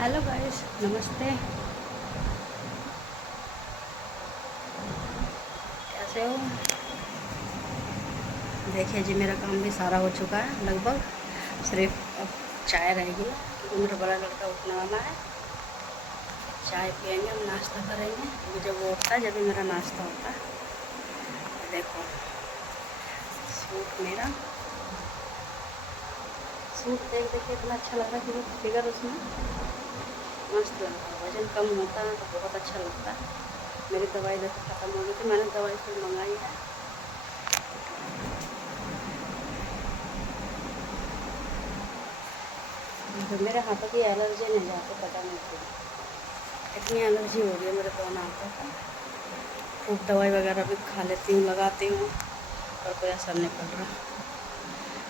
Hello guys, नमस्ते। कैसे हो? देखिए जी, मेरा काम भी सारा हो चुका है लगभग। सिर्फ अब चाय रहेगी क्योंकि मेरा बड़ा लड़का उठने वाला है। चाय पियेंगे, हम नाश्ता करेंगे क्योंकि जब वो उठता है जब भी मेरा नाश्ता होता है। देखो सूट मेरा, सूट देख देख के इतना अच्छा लग रहा है कि वो फिगर उसमें मस्त लग रहा है। वजन कम होता है तो बहुत अच्छा लगता है। मेरी दवाई देखो ख़त्म हो गई थी, मैंने दवाई फिर मंगाई है। तो मेरे हाथों की एलर्जी नहीं जाती, पता नहीं क्यों इतनी एलर्जी हो रही है मेरे दोनों हाथों को। खूब दवाई वगैरह भी खा लेती हूँ, लगाती हूँ, पर कोई असर नहीं पड़ रहा।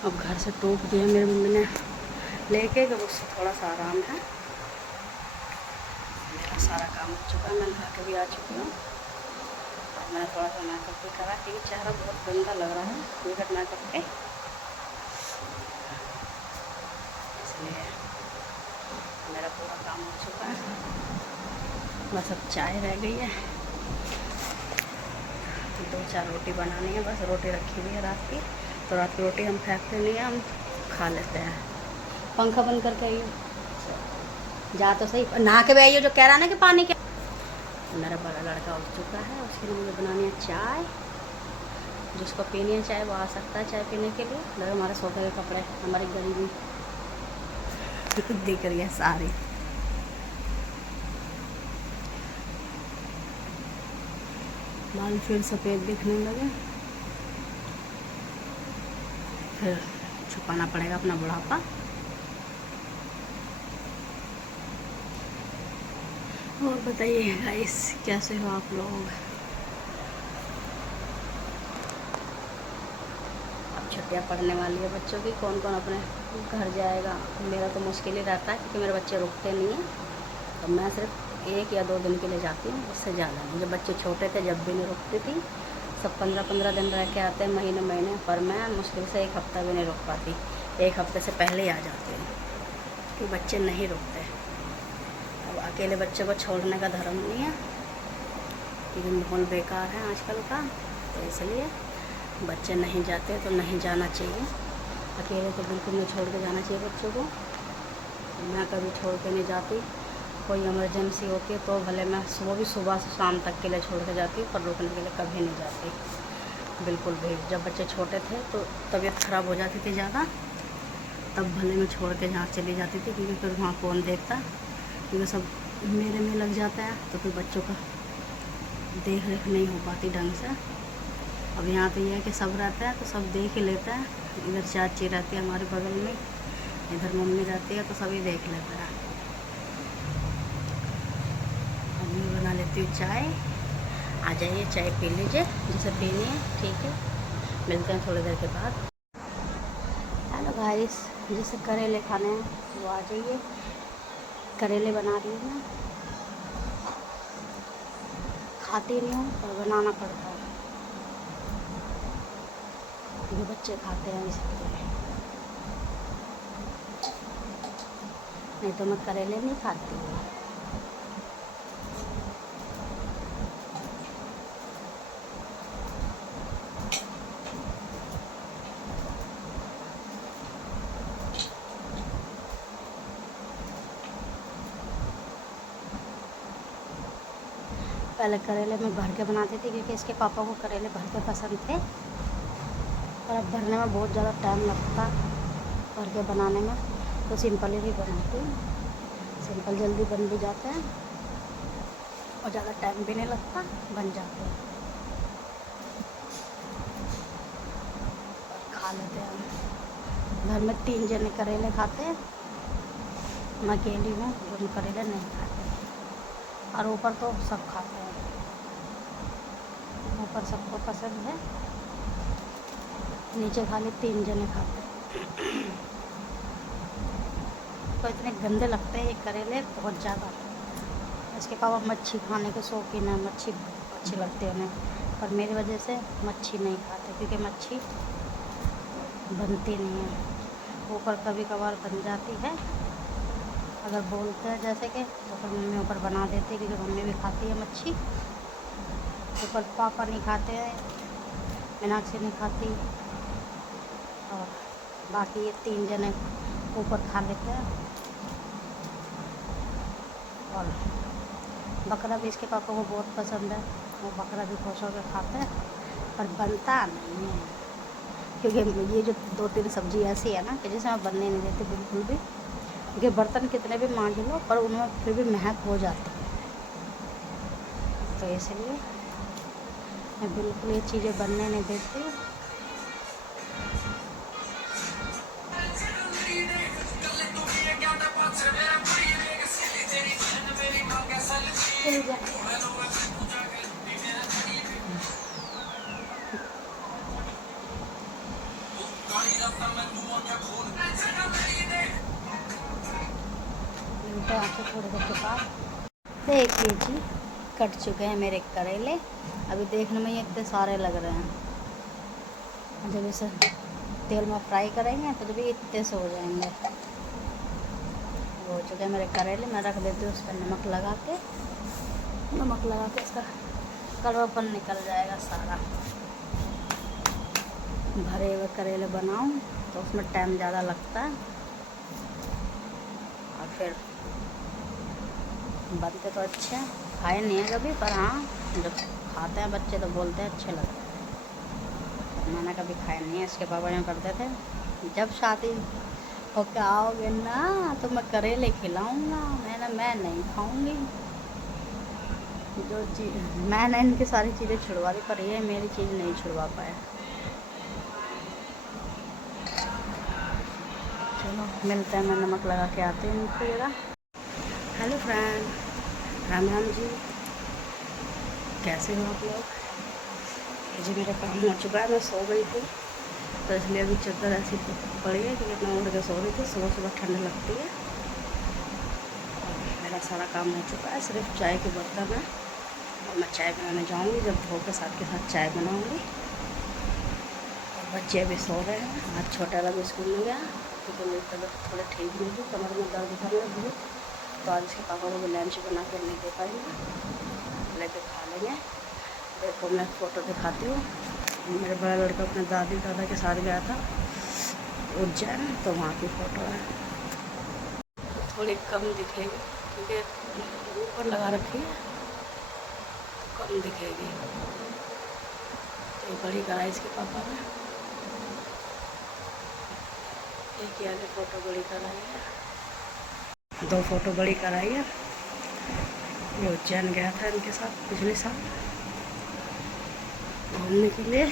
अब घर से टोक दिया मेरी मम्मी ने लेके, तो उससे थोड़ा सा आराम है। मेरा सारा काम हो चुका है, मैं नहा के भी आ चुकी हूँ। और मैंने थोड़ा सा मेकअप भी करा क्योंकि चेहरा बहुत गंदा लग रहा है बिगड़ मेकअप के, इसलिए मेरा पूरा काम हो चुका है। बस अब चाय रह गई है, 2-4 रोटी बनानी है बस। रोटी रखी हुई है रात की, तो रात की रोटी हम फेंकते नहीं है, हम खा लेते हैं। पंखा बंद करके आइए, जा तो सही, नहा के भी आइए। जो कह रहा है ना कि पानी के, मेरा बड़ा लड़का उठ चुका है, उसके लिए मुझे बनानी है चाय। जिसको पीनी है चाय वो आ सकता है चाय पीने के लिए। लगे हमारे सोफे के कपड़े, हमारी गरीबी दिख रही है सारी। बाल फिर सफ़ेद दिखने लगे, फिर छुपाना पड़ेगा अपना बुढ़ापा। और बताइए गाइस, कैसे हो आप लोग? अब छुट्टियां पड़ने वाली है बच्चों की, कौन कौन अपने घर जाएगा? मेरा तो मुश्किल ही रहता है क्योंकि मेरे बच्चे रुकते नहीं हैं। तो मैं सिर्फ 1 या 2 दिन के लिए जाती हूँ, उससे ज़्यादा नहीं। जब बच्चे छोटे थे जब भी नहीं रुकती थी, सब 15-15 दिन रह के आते हैं, महीने महीने। पर मैं मुश्किल से 1 हफ़्ता भी नहीं रुक पाती, 1 हफ़्ते से पहले ही आ जाती हूँ क्योंकि बच्चे नहीं रुकते। अब अकेले बच्चे को छोड़ने का धर्म नहीं है क्योंकि माहौल बेकार है आजकल का, तो इसलिए बच्चे नहीं जाते तो नहीं जाना चाहिए। अकेले तो बिल्कुल नहीं छोड़ के जाना चाहिए बच्चों को। मैं कभी छोड़ के नहीं जाती, कोई इमरजेंसी होती है तो भले मैं वो भी सुबह से शाम तक के लिए छोड़ के जाती हूँ, पर रुकने के लिए कभी नहीं जाती बिल्कुल भी। जब बच्चे छोटे थे तो तबीयत ख़राब हो जाती थी ज़्यादा, तब भले मैं छोड़ के जहाँ चली जाती थी क्योंकि फिर वहाँ कौन देखता, क्योंकि सब मेरे में लग जाता है तो फिर बच्चों का देख रेख नहीं हो पाती ढंग से। अब यहाँ तो ये है कि सब रहता है तो सब देख ही लेता है। इधर चाची रहती है हमारे बगल में, इधर मम्मी रहती है तो सभी देख लेता है। अब मैं बना लेती हूँ चाय, आ जाइए चाय पी लीजिए जिसे पीनी है, ठीक है। मिलते हैं थोड़ी देर के बाद। हेलो गाइस, जिसे करेले खाने हैं वो आ जाइए। करेले बना रही हूँ मैं, खाती नहीं हूँ पर बनाना पड़ता है क्योंकि बच्चे खाते हैं इसलिए, नहीं तो मैं करेले नहीं खाती हूँ। पहले करेले में भर के बनाती थी क्योंकि इसके पापा को करेले भर के पसंद थे, और अब भरने में बहुत ज़्यादा टाइम लगता भर के बनाने में, तो सिंपल ही बनाती हूँ। सिंपल जल्दी बन भी जाते हैं और ज़्यादा टाइम भी नहीं लगता, बन जाते हैं और खा लेते हैं। घर में 3 जने करेले खाते हैं, मैं अकेली हूँ जो करेले नहीं खाते, और ऊपर तो सब खाते हैं, ऊपर सबको पसंद है, नीचे खाली 3 जने खाते हैं। तो इतने गंदे लगते हैं ये करेले बहुत ज़्यादा। इसके पापा मच्छी खाने के शौकीन है, मच्छी अच्छी लगती है उन्हें, पर मेरी वजह से मच्छी नहीं खाते क्योंकि मच्छी बनती नहीं है। ऊपर कभी कभार बन जाती है अगर बोलते हैं जैसे कि तो फिर मम्मी ऊपर बना देती है, क्योंकि मम्मी भी खाती है मच्छी। ऊपर पापा नहीं खाते हैं, मीनाक्षी नहीं खाती, और बाकी ये 3 जने ऊपर खा लेते हैं। और बकरा भी इसके पापा को बहुत पसंद है, वो बकरा भी खुश होकर खाते हैं, पर बनता नहीं है, क्योंकि ये जो 2-3 सब्ज़ी ऐसी है ना कि जिसे मैं बनने नहीं देती बिल्कुल भी, क्योंकि बर्तन कितने भी मांज लो पर उनमें फिर भी महक हो जाती है। तो इसलिए मैं बिल्कुल ये चीज़ें बनने नहीं देती। मिलते हैं आपसे थोड़ी देर के बाद। देखिए जी, कट चुके हैं मेरे करेले। अभी देखने में ये इतने सारे लग रहे हैं, जब इसे तेल में फ्राई करेंगे तो जब ये इतने से हो जाएंगे। हो चुके हैं मेरे करेले, मैं रख देती हूँ उस पर नमक लगा के इसका कड़वापन निकल जाएगा सारा। भरे हुए करेले बनाऊँ तो उसमें टाइम ज़्यादा लगता है, और फिर बनते तो अच्छे हैं, खाए नहीं है कभी, पर हाँ जब खाते हैं बच्चे तो बोलते हैं अच्छे लगते हैं। मैंने कभी खाए नहीं है। इसके पापा यूँ करते थे, जब शादी होकर आओगे ना तो मैं करेले खिलाऊंगा। मैं नहीं खाऊंगी। जो चीज़ मैंने इनकी सारी चीज़ें छुड़वा दी, पर ये मेरी चीज़ नहीं छुड़वा पाया। चलो मिलते हैं, मैं नमक लगा के आती हूँ इनको जरा। हेलो फ्रेंड, राम राम जी, कैसे हो आप लोग? जी मेरा काम हो चुका है, मैं सो गई थी तो इसलिए अभी चद्दर ऐसी पड़ी है, क्योंकि मैं उठ के सो रही थी। सुबह सुबह ठंड लगती है। मेरा सारा काम हो चुका है, सिर्फ चाय के बर्तन है, और मैं चाय बनाने जाऊँगी। जब धो के साथ चाय बनाऊँगी। और बच्चे भी सो रहे हैं। आज छोटा वाला भी स्कूल में गया, क्योंकि मेरी तबीयत थोड़ी ठीक नहीं थी, कमर में दर्द था मेरे बहुत। तो आज इसके पापा को भी लंच बना कर नहीं दे पाएंगे, लेके खा लेंगे। देखो मैं फ़ोटो दिखाती हूँ। मेरे बड़ा लड़का अपने दादी दादा के साथ गया था उज्जैन, तो वहाँ की फ़ोटो है। थोड़ी कम दिखेगी क्योंकि ऊपर लगा रखी है, तो कम दिखेगी। तो बड़ी कराई इसके पापा ने, एक ही आगे फ़ोटो बड़ी कराई है, 2 फ़ोटो बड़ी कराई है। ये उज्जैन गया था इनके साथ पिछले साल घूमने के लिए।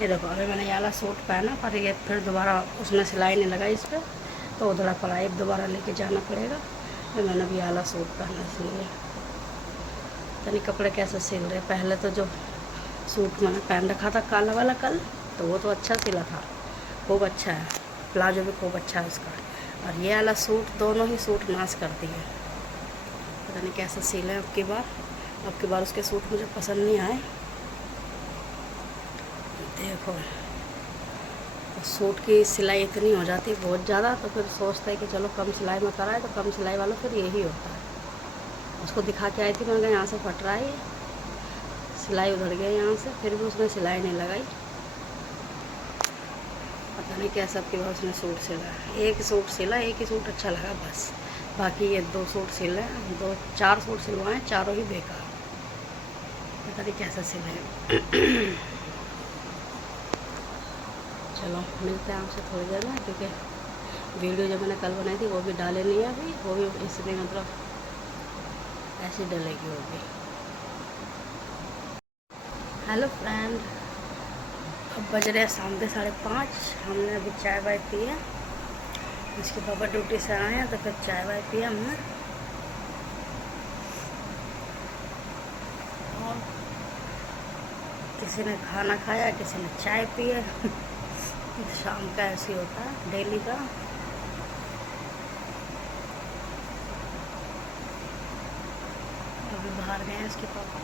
ये देखो, अभी मैंने ये वाला सूट पहना, पर ये फिर दोबारा उसने सिलाई नहीं लगाई इस पर, तो उधड़ा पड़ा, एक दोबारा लेके जाना पड़ेगा। तो मैंने भी ये वाला सूट पहना, इसलिए यानी कपड़े कैसे सिल रहे। पहले तो जो सूट मैंने पहन रखा था काला वाला कल, तो वो तो अच्छा सिला था, खूब अच्छा है, प्लाजो भी खूब अच्छा है उसका। और ये वाला सूट, दोनों ही सूट नाश करती है, पता नहीं कैसे सिले। अब की बार उसके सूट मुझे पसंद नहीं आए। देखो, तो सूट की सिलाई इतनी हो जाती है बहुत ज़्यादा, तो फिर सोचते हैं कि चलो कम सिलाई में कराए, तो कम सिलाई वाला फिर यही होता है। उसको दिखा के आई थी, मैंने कहा यहाँ से फट रहा है, ये सिलाई उधड़ गई यहाँ से, फिर भी उसने सिलाई नहीं लगाई। पता नहीं क्या सबके बाद उसने सूट सिला। एक सूट सिला, एक ही सूट अच्छा लगा बस, बाकी ये 2 सूट सिले, 4 सूट सिलवाएँ, चारों ही बेकार, पता नहीं कैसे सिले। चलो मिलते हैं आपसे थोड़ी देर में, क्योंकि वीडियो जो मैंने कल बनाई थी वो भी डाले नहीं है अभी, वो भी इसमें मतलब ऐसी डलेगी वो भी। हेलो फ्रेंड, अब बज रहे हैं शाम के 5:30। हमने अभी चाय वाय पी है। इसके पापा ड्यूटी से आए हैं, तो फिर चाय वाय पी हमने। और किसी ने खाना खाया, किसी ने चाय पी है। शाम का ऐसे होता है डेली का। अभी बाहर गए हैं इसके पापा।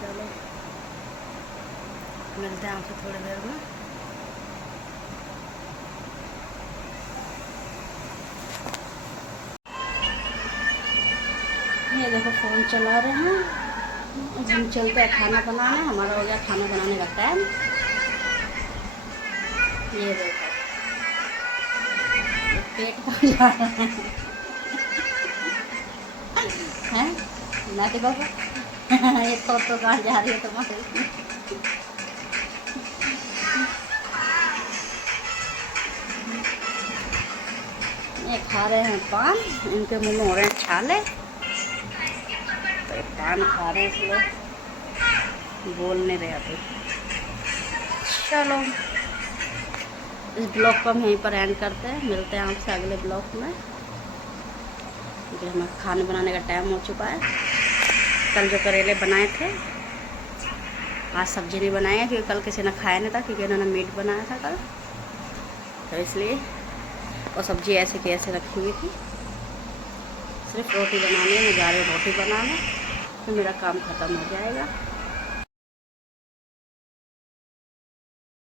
चलो मिलते हैं आपसे थोड़ी देर में। ये देखो फ़ोन चला रहे हैं। अब हम चलते हैं खाना बनाने, हमारा हो गया खाना बनाने का टाइम। ये देखो ये पेट कहाँ जा रहा है ना कि बाबा ये तो कहाँ जा रही है तुम्हारी। ये खा रहे हैं पान, इनके मुंह में हो रहे हैं छाले, तो ये पान खा रहे हैं इसलिए बोल नहीं रहे अभी। चलो इस ब्लॉग को हम यहीं पर एंड करते हैं, मिलते हैं आपसे अगले ब्लॉग में, क्योंकि हमें खाने बनाने का टाइम हो चुका है। कल जो करेले बनाए थे, आज सब्ज़ी नहीं बनाई है क्योंकि कल किसी ने खाया नहीं था, क्योंकि उन्होंने मीट बनाया था कल, तो इसलिए। और सब्ज़ी ऐसे की ऐसे रखी हुई थी, सिर्फ रोटी बनानी है, मैं जा रही हूँ रोटी बनाने, फिर मेरा काम ख़त्म हो जाएगा।